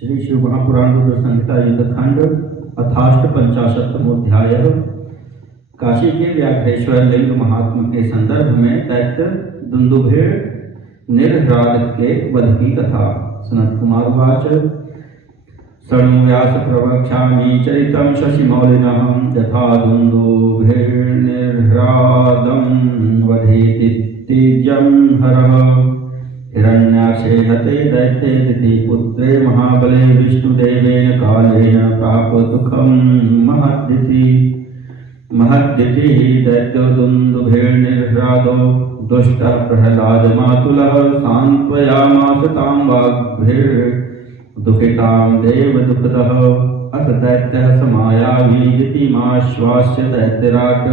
श्री शिव महापुराण रुद्र संहिता युद्धखंड अथाष्ट पंचाशत्तमोध्याय। काशी के व्याघ्रेश्वर लिंग महात्मा के संदर्भ में दैत्य दुंदुभेड़ निर्ह्राद के वध की कथा। सनत कुमार वाच शृणु व्यास प्रवक्ष्यामि चरितं शशिमौलिनः यथा दुन्दुभेर्निर्ह्रादं वधेतीत्यं हरः। हिरण्याक्षे हते दैत्ये दितिपुत्रे महाबले विष्णुदेवेन कालेन प्राप दुःखं महद्दितिः दैत्यो दुन्दुभेर्निर्ह्रादो दुष्टः प्रह्लादमातुलः सान्त्वयामास तां वाग्भिर्दुःखितां देवदुःखदः। अथ दैत्यः समायावी दितिमाश्वास्य दैत्यराट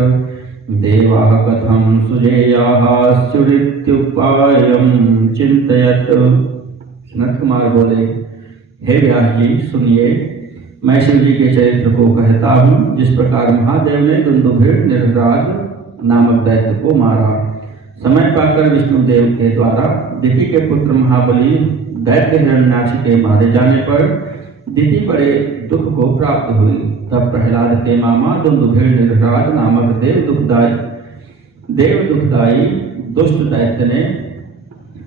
देवाः कथं सुजेयाः स्युरित्युपायं चिन्तयत्। सनत कुमार बोले, हे व्यास जी सुनिए, मैं शिव जी के चरित्र को कहता हूँ। जिस प्रकार महादेव ने दुन्दुभेड़ निर्ह्राद नामक दैत्य को मारा, समय पाकर विष्णुदेव के द्वारा दिति के पुत्र महाबली दैत्य हिरण्याक्ष के मारे जाने पर दिति बड़े दुख को प्राप्त हुई। तब प्रहलाद के मामा दुन्दुभेड़ निर्ह्राद नामक देव दुखदाई दुष्ट दैत्य ने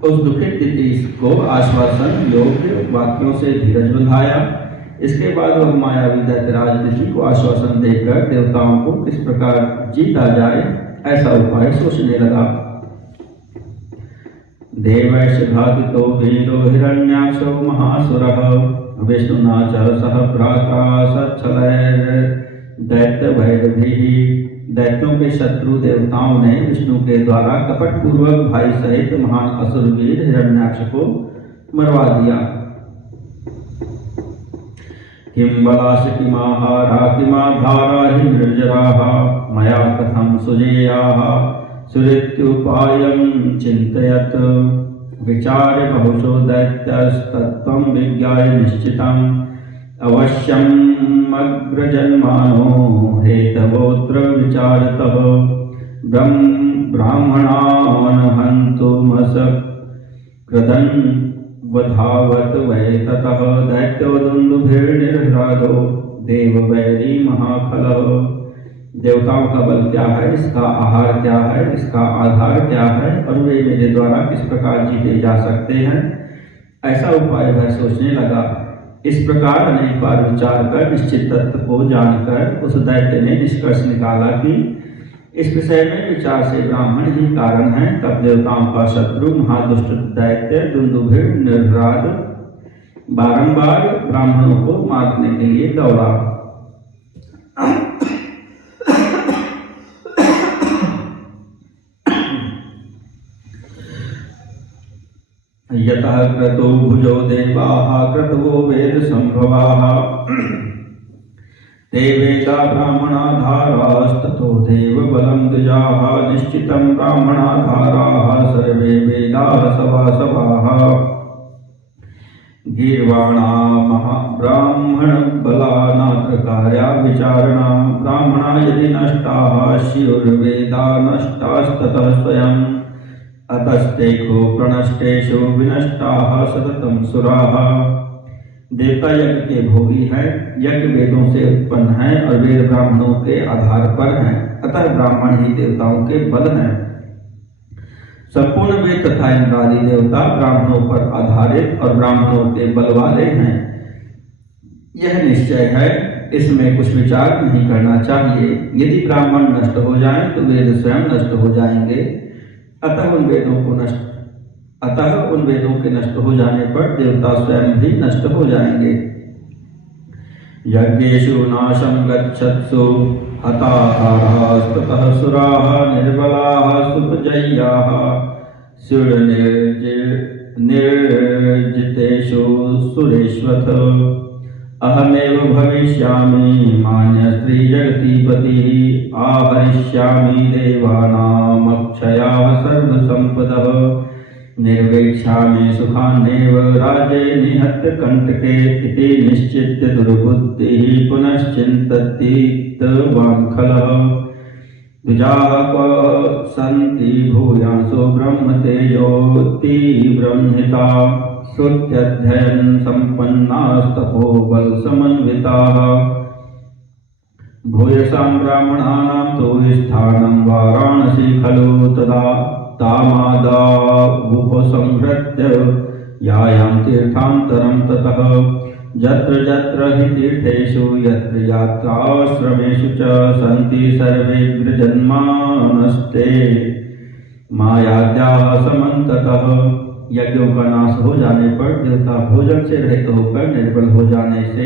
उस दुखित दिति को आश्वासन योग्य वाक्यों से धीरज बंधाया। इसके बाद वह मायावी दैत्यराज दिति को आश्वासन देकर देवताओं को किस प्रकार जीता जाए ऐसा उपाय सोचने लगा। देवैष घातितो वीरो हिरण्याक्षो महासुरः विष्णुना च सह भ्राता सच्छलैर्दैत्यभैरभिः। दैत्यों के शत्रु देवताओं ने विष्णु के द्वारा कपट पूर्वक भाई सहित महान असुरवीर हिरण्याक्ष को मरवा दिया। किं बलाश किमाहारा किमाधारा हि निर्जराः मया कथं सुजेयाः सुरित्युपायं चिन्तयत्। विचार्य बहुशो दैत्यस्तत्त्वं विज्ञाय निश्चितम् अवश्यमग्रजन्मानो हेतवोऽत्र विचारतः। ब्राह्मणान् हन्तुमसकृदन् वधावत वै ततः दैत्यो दुन्दुभेर्निर्ह्रादो देववैरी महाखलः। देवताओं का बल क्या है, इसका आहार क्या है, इसका आधार क्या है और वे मेरे द्वारा किस प्रकार जीते जा सकते हैं, ऐसा उपाय वह सोचने लगा। इस प्रकार अनेक बार विचार कर निश्चित तत्व को जानकर उस दैत्य ने निष्कर्ष निकाला कि इस विषय में विचार से ब्राह्मण ही कारण है। तब देवताओं का शत्रु महादुष्ट दैत्य दुन्दुभेड़ निर्ह्राद बारंबार ब्राह्मणों को मारने के लिए दौड़ा। यतः क्रतो भुजो देवाः क्रतवो वेद संभवाः ते वेदा ब्राह्मणाधारास्ततो देवबलं द्विजाः निश्चितं ब्राह्मणाधाराः सर्वे वेदाः सभासभाः। गीर्वाणा महाब्राह्मणबला नात्र कार्या विचारणा ब्राह्मणा यदि नष्टाः स्युर्वेदा नष्टास्ततः स्वयं। अतस्तेषु प्रणष्टेषु विनष्टाः सततं सुराः। देवता यज्ञ के भोगी हैं, यज्ञ वेदों से उत्पन्न हैं और वेद ब्राह्मणों के आधार पर हैं, अतः ब्राह्मण ही देवताओं के बल हैं। संपूर्ण वेद तथा इंद्रादि देवता ब्राह्मणों पर आधारित और ब्राह्मणों के बल वाले हैं, यह निश्चय है, इसमें कुछ विचार नहीं करना चाहिए। यदि ब्राह्मण नष्ट हो जाएं तो वेद स्वयं नष्ट हो जाएंगे। अतः उन वेदों के नष्ट हो जाने पर देवता स्वयं भी नष्ट हो जाएंगे। यज्ञेषु नाशं गच्छत्सु हताहास्ततः सुराः निर्बलाः सुखजय्याः निर्जितेषु सुरेष्वथ। अहमेव भविष्यामि मान्यस्त्रीजगतीपतिः आहरिष्यामि देवानामक्षयाः सर्वसम्पदः। निर्वेक्ष्यामि सुखान्नेव राज्ये निहत्य कण्टके इति निश्चित्य दुर्बुद्धिः पुनश्चिन्ततीतवाङ्खलः। द्विजाः क्व सन्ति भूयांसो ब्रह्मतेजोति ब्रह्मिता श्रुत्यध्ययन संपन्नास्तपोबल समन्विताः भूयसां ब्राह्मणानां तु स्थानं वाराणसी खलु तदा तामादावुपसंहृत्य यायां तीर्थान्तरं ततः यत्र यत्र हि तीर्थेषु यत्र यात्राश्रमेषु च सन्ति सर्वे गृहजन्मानस्ते मायाद्याः समन्ततः। यज्ञों का नाश हो जाने पर देवता भोजन से रहित होकर निर्बल हो जाने से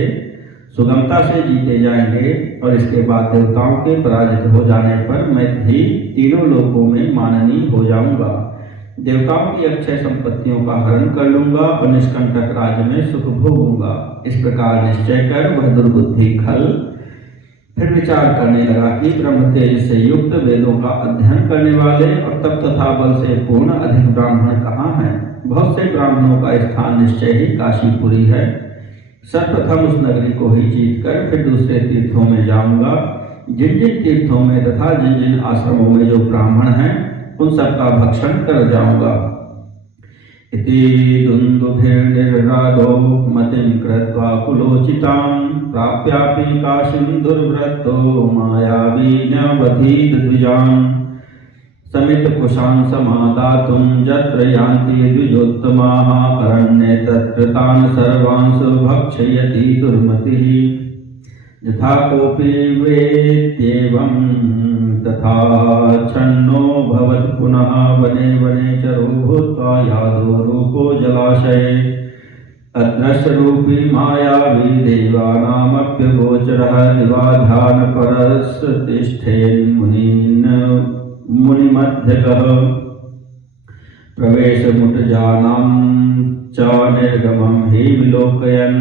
सुगमता से जीते जाएंगे और इसके बाद देवताओं के पराजित हो जाने पर मैं भी तीनों लोकों में माननीय हो जाऊंगा। देवताओं की अक्षय संपत्तियों का हरण कर लूंगा और निष्कंटक राज्य में सुख भोगूंगा। इस प्रकार निश्चय कर वह दुर्बुद्धि खल फिर विचार करने लगा कि ब्रह्म तेज से युक्त वेदों का अध्ययन करने वाले और तप तथा बल से पूर्ण अधिक ब्राह्मण कहाँ हैं। बहुत से ब्राह्मणों का स्थान निश्चय ही काशीपुरी है। सर्वप्रथम उस नगरी को ही जीतकर फिर दूसरे तीर्थों में जाऊंगा। जिन जिन तीर्थों में तथा जिन जिन आश्रमों में जो ब्राह्मण हैं उन सब का भक्षण कर जाऊंगा। इति दुन्दुभिर्निर्रादो मतिं कृत्वा कुलोचितां प्राप्यापि काशीं दुर्वृत्तो मायावी न्यवधीत द्विजान् समितकुशान् समादातुं यत्र यान्ति द्विजोत्तमाः अरण्ये तत्र तान् सर्वान् भक्षयति दुर्मतिः। यथा कोऽपि वेत्येवं तथा छन्नो भवत् पुनः वने वने चरो भूत्वा यादो रूपो जलाशये अदृश्यरूपी मायावी देवानामप्यगोचरः दिवाध्यानपरस्तिष्ठेन् मुनिमध्यगः प्रवेशमुटजानां च निर्गमं हि विलोकयन्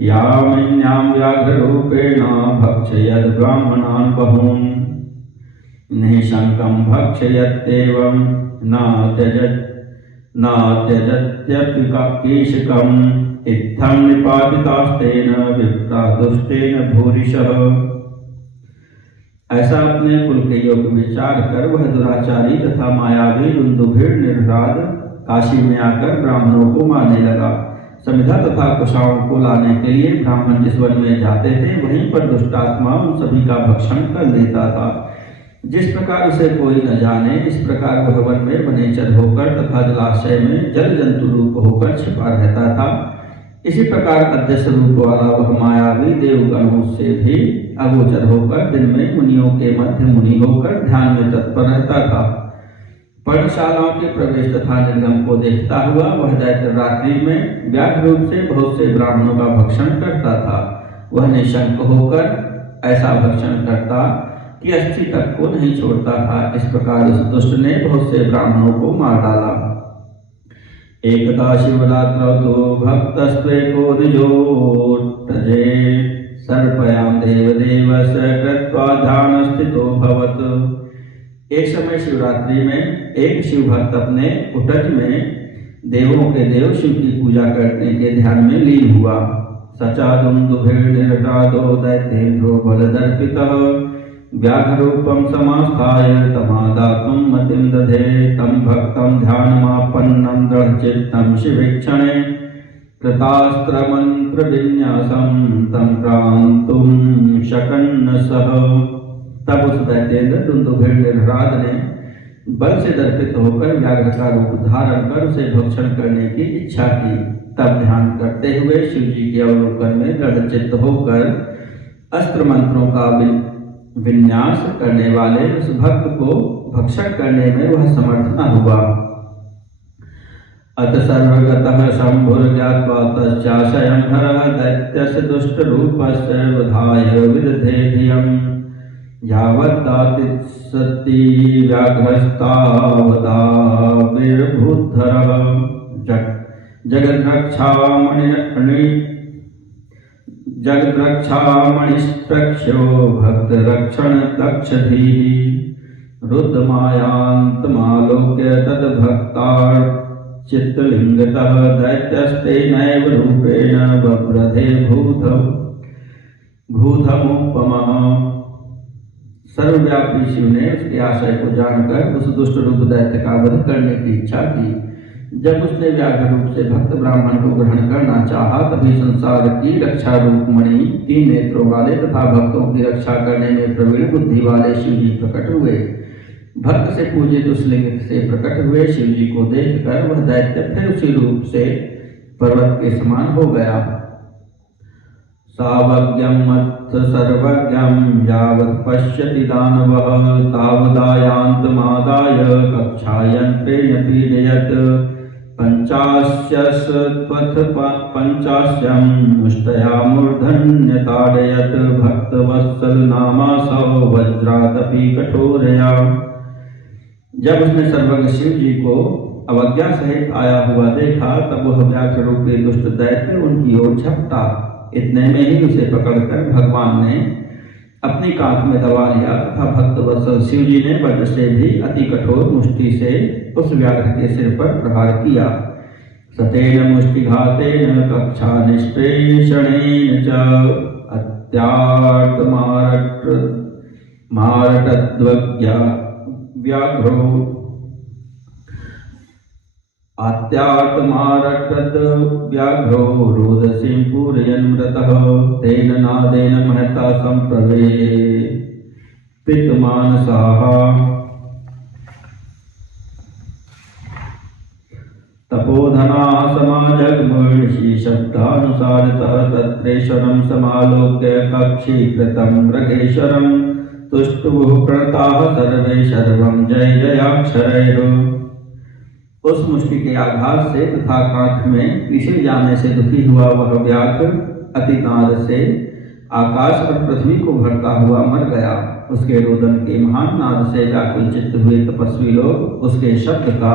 यामिन्यां व्याघ्ररूपेण भक्षयद् ब्राह्मणान् बहून् निःशङ्कं भक्षयत्येवं न त्यजत्यपि कीशकम् इत्थं निपातितास्तेन विप्रादुष्टेन भूरिशः। ऐसा अपने कुल के योग विचार कर वह दुराचारी तथा मायावी दुन्दुभिर निर्राद काशी में आकर ब्राह्मणों को मारने लगा। समिधा तथा कुशाओं को लाने के लिए ब्राह्मण जिस वन में जाते थे वहीं पर दुष्टात्मा उन सभी का भक्षण कर लेता था। जिस प्रकार उसे कोई न जाने इस प्रकार वह वन में वनेचर होकर तथा जलाशय में जल जंतु रूप होकर छिपा रहता था। इसी प्रकार अदृश्य रूप वाला वह मायावी देवगणों से भी अगोचर होकर दिन में मुनियों के मध्य मुनि होकर ध्यान में तत्पर रहता था। पर्णशालाओं के प्रवेश तथा निर्गम को देखता हुआ वह दैत्य रात्रि में व्याघ्र रूप से बहुत से ब्राह्मणों का भक्षण करता था। वह निशंक होकर ऐसा भक्षण करता कि अस्थि तक को नहीं छोड़ता था। इस प्रकार उस दुष्ट ने बहुत से ब्राह्मणों को मार डाला। एकदा शिवरात्रौ तु भक्तस्त्वेको निजोटजे सर्पयां देवदेवस्य कृत्वा ध्यानस्थितो भवत्। एक समय शिवरात्रि में एक शिव भक्त अपने उटज में देवों के देव शिव की पूजा करने के ध्यान में लीन हुआ। सचा दुन्दुभिर्निर्गादो दैत्येन्द्रो बलदर्पितः व्याघ्ररूपं समास्थाय तमादातुं मतिं दधे तं भक्तं ध्यानमापन्नं दृढचित्तं शिवेक्षणे कृतास्त्रमन्त्रविन्यासं तं क्रान्तुं शकन्न सः। तब उस दैत्येंद्र दुन्दुभिर्निर्राद ने बल से दर्पित होकर व्याघ्र का रूप धारण कर उसे भक्षण करने की इच्छा की। तब ध्यान करते हुए शिव जी के अवलोकन में दृढ़चित्त होकर अस्त्र मंत्रों का विन्यास करने वाले उस भक्त को भक्षण करने में वह समर्थ न हुआ। अत सर्वगतः शंभुर्ज्ञात्वा तस्याशयं हरः दैत्यस्य दुष्टरूपस्य वधाय विदधे धियम् यावद्दातिसति व्याघ्रस्तावदाविर्भूद्धरः जगद्रक्षामणिस्प्रक्ष्यो भक्तरक्षणदक्षधीः रुद्रमायान्तमालोक्य तद्भक्तार्चित्तलिङ्गतः दैत्यस्तेनैव रूपेण बभ्रधे भूधमुपमः। सर्वव्यापी शिव ने उसके आशय को जानकर उस दुष्ट रूप दैत्य का वध करने की इच्छा की। जब उसने व्याघ्र रूप से भक्त ब्राह्मण को ग्रहण करना चाहा, तभी संसार की रक्षा रूप मणि 3 नेत्रों वाले तथा भक्तों की रक्षा करने में प्रवीण बुद्धि वाले शिव जी प्रकट हुए। भक्त से पूजित उस लिंग से प्रकट हुए शिव जी को देखकर वह दैत्य फिर उसी रूप से पर्वत के समान हो गया। सावज्ञं मत्थ सर्वज्ञं यावत् पश्यति दानवः तावदायान्तमादाय कक्षायन्त्रेण पीडयत् पंचास्यं मुष्टया मूर्धन्यताडयत् भक्तवत्सल नामासौ वज्रादपि कठोरया। जब उसने सर्वज्ञ शिव जी को अवज्ञा सहित आया हुआ देखा, तब वह व्याघ्र रूपी दुष्ट दैत्य उनकी ओर झपटा। इतने में ही उसे पकड़कर भगवान ने अपनी कांख में दबा लिया तथा भक्तवत्सल शिव जी ने वज्र से भी अति कठोर मुष्टि से उस व्याघ्र के सिर पर प्रहार किया। सतेन मुष्टिघातेन कक्षा निष्पेषणेन च व्याघ्रो रोदसीं पूरयन् मृतः तेन नादेन महता संप्रवेपितमानसाः। तपोधना समाजग्मर्षि शब्दानुसारतः तत्रेश्वरं समालोक्य कक्षीकृतं मृगेश्वरं तुष्टुः प्रणताः सर्वे सर्वं जय जयाक्षरैः। उस मुष्टि के आघात से तथा कांख में पीछे जाने से दुखी हुआ वह व्याघ्र अति नाद से आकाश और पृथ्वी को भरता हुआ मर गया। उसके रोदन के महान नाद से व्याकुल चित्त हुए तपस्वी लोग उसके शब्द का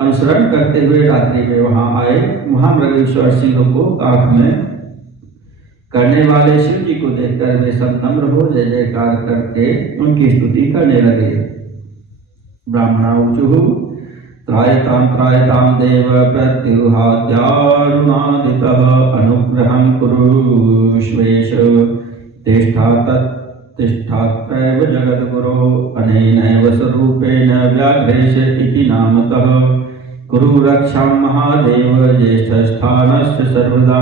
अनुसरण करते हुए रात्रि में वहां आए। वहां मृगेश्वर सिंह को कांख में करने वाले शिव जी को देखकर वे सब नम्र हो जय जयकार करके उनकी स्तुति करने लगे। ब्राह्मणा ऊचुः त्रायतां देव प्रत्युहाद्यारुणादितः अनुग्रहं कुरुष्वेश तिष्ठात्रैव जगद्गुरो अनेनैव स्वरूपेण व्याघ्रेश इति नामतः कुरु रक्षां महादेव ज्येष्ठस्थानस्य सर्वदा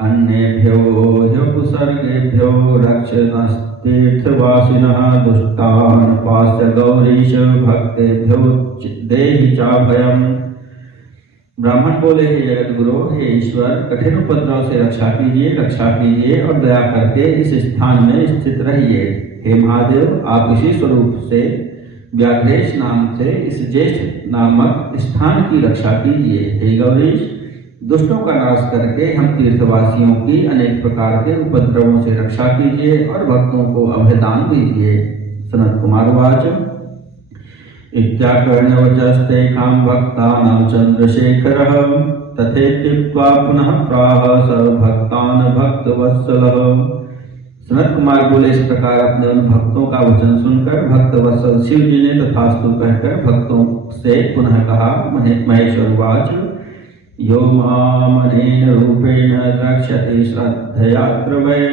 अन्येभ्यो ह्युपसर्गेभ्यो रक्षणस्तीर्थवासिनः दुष्टान् पास्य गौरीश भक्तेभ्यो देहि चाभयम्। ब्राह्मण बोले, हे जगत गुरु, हे ईश्वर, कठिन उपद्रव से रक्षा कीजिए और दया करके इस स्थान में स्थित रहिए। हे महादेव, आप इसी स्वरूप से व्याघ्रेश नाम से इस ज्येष्ठ नामक स्थान की रक्षा कीजिए। हे गौरीश, दुष्टों का नाश करके हम तीर्थवासियों की अनेक प्रकार के उपद्रवों से रक्षा कीजिए और भक्तों को अभयदान दीजिए। सनत कुमार वाच इत्याकर्ण्यवचस्तेषां भक्तानां चन्द्रशेखरः तथेत्युक्त्वा पुनः प्राह स भक्तान् भक्तवत्सलः। सनत कुमार बोले, इस प्रकार अपने उन भक्तों का वचन सुनकर भक्तवत्सल शिव जी ने तथास्तु कहकर भक्तों से पुनः कहा। महेश्वर वाच यो मामनेन रूपेण रक्षति श्रद्धयात्र वै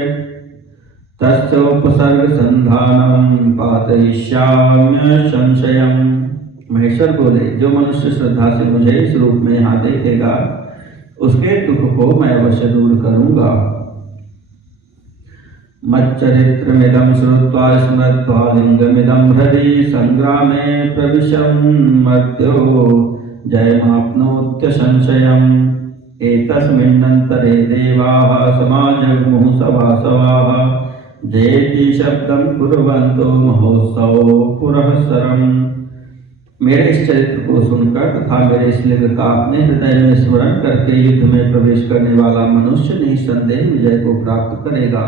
तस्योपसर्गसन्धानं पातयिष्याम्य संशयम्। महेश्वर बोले, जो मनुष्य श्रद्धा से मुझे इस रूप में यहाँ देखेगा उसके दुख को मैं अवश्य दूर करूँगा। मच्चरित्रमिदं श्रुत्वा स्मृत्वा लिंगमिदं हृदि संग्रामे प्रविशं मर्त्यो जयमाप्नोत्य संशयम्। एतस्मिन्नन्तरे देवाः समाजग्मुः सभासवाः जयति शब्दं कुर्वन्तो महोत्सव पुरःसरम्। मेरे इस चरित्र को सुनकर तथा मेरे इस लिंग का अपने हृदय में स्मरण करके युद्ध में प्रवेश करने वाला मनुष्य निसंदेह विजय को प्राप्त करेगा।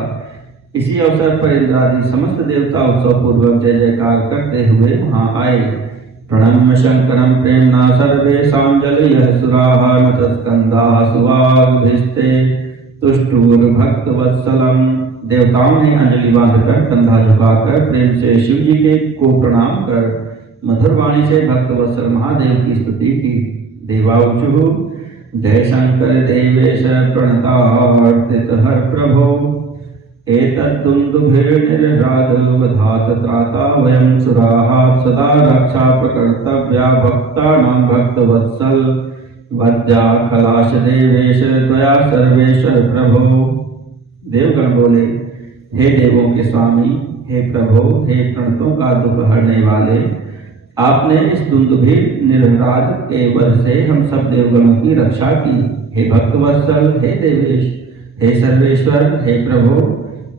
इसी अवसर पर इंद्रादि समस्त देवता उत्सव पूर्वक जय जयकार करते हुए वहां आए। प्रणम्य शंकरं प्रेम्णा सर्वेषां जलयः सुराः नतस्कन्धाः सुवाग्भिस्ते तुष्टुर्भक्तवत्सलम्। देवताओं ने अंजलि बांधकर कंधा झुकाकर प्रेम से शिव जी के को प्रणाम कर मधुर वाणी से भक्तवत्सल महादेव की स्तुति की। देवाऊचुः जय शंकर देवेश प्रणतार्तित हर प्रभो एतद्दुन्दुभिर्निरराधवधात त्राता वयं सुराः सदा रक्षा प्रकर्तव्या भक्तानां भक्तवत्सल वद्या खलाश देवेश त्वया सर्वेश्वर प्रभो। देवगण बोले, हे देवों के स्वामी, हे प्रभो, हे प्रणतों का दुख हरने वाले, आपने इस दुंदुभि निर्हराद के वर से हम सब देवगणों की रक्षा की। हे भक्तवत्सल, हे देवेश, हे सर्वेश्वर, हे प्रभु,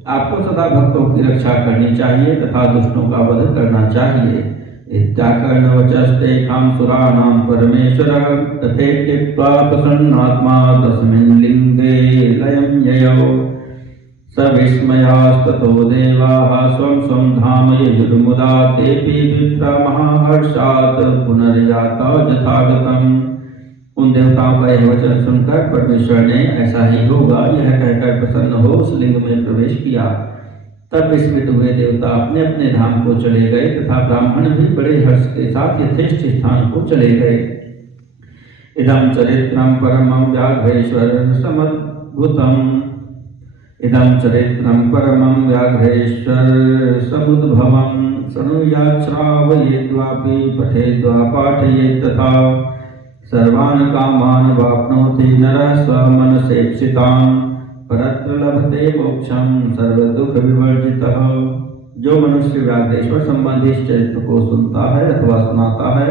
आपको सदा भक्तों की रक्षा करनी चाहिए तथा दुष्टों का वध करना चाहिए। इत्याकर्णवचस्ते कामसुराणां परमेश्वरः तथेत्युक्त्वा प्रसन्नात्मा तस्मिन् लिंगे लयं ययौ। स विस्मयास्ततो देवाः स्वं स्वं धाम ययुर्मुदा तेऽपि विप्रा महाहर्षात् पुनर्याता यथागतम्। उन देवताओं का यह वचन सुनकर परमेश्वर ने ऐसा ही होगा यह कहकर प्रसन्न हो उस लिंग में प्रवेश किया। तब विस्मित हुए देवता अपने अपने धाम को चले गए तथा ब्राह्मण भी बड़े हर्ष के साथ यथेष्ट स्थान को चले गए। इदं चरित्रं परमं व्याघ्रेश्वर समद्भुतम्। इदं चरित्रं परमं व्याघ्रेश्वर समुद्भवं शृणुयात् श्रावयेद्वापि पठेद्वा पाठयेत् तथा सर्वान् कामान् वाप्नोति नरः स्वमनसेप्सितान् परत्र लभते मोक्षं सर्वदुख विवर्जितः। जो मनुष्य व्याघ्रेश्वर संबंधी चरित्र को सुनता है अथवा सुनाता है,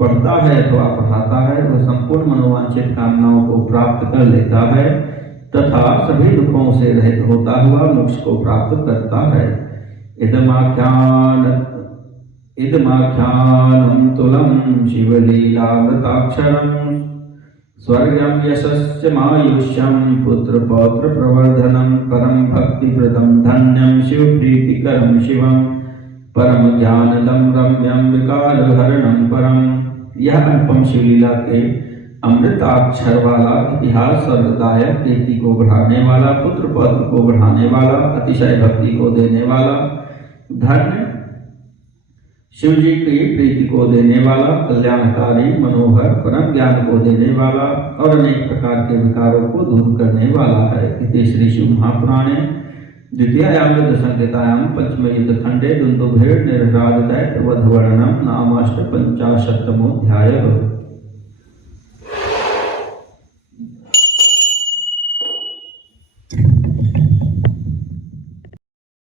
पढ़ता है अथवा पढ़ाता है, वह संपूर्ण मनोवांछित कामनाओं को प्राप्त कर लेता है तथा सभी दुखों से रहित होता हुआ मोक्ष को प्राप्त करता है। इदमाख्यानं तुलं शिवलीलामृताक्षरं स्वर्गं यशश्च मायुष्यं पुत्रपौत्र प्रवर्धनं परम भक्तिप्रदं धन्यं शिवप्रीतिकरं शिवं परम ज्ञानदं रम्यं विकारहरणं परम। यह अनुपम शिवलीला के अमृताक्षर वाला इतिहास स्वर्गदायक कीर्ति को बढ़ाने वाला, पुत्र पौत्र को बढ़ाने वाला, अतिशय भक्ति को देने वाला, धन्य शिव जी की प्रीति को देने वाला, कल्याणकारी, मनोहर, परम ज्ञान को देने वाला और अनेक प्रकार के विकारों को दूर करने वाला है। इति श्री शिव महापुराणे द्वितीयायां संहितायां पंचमे युद्धखंडे दुन्दुभिर्निरराद दैत्यवधवर्णनं नाम 58तमोऽध्यायः।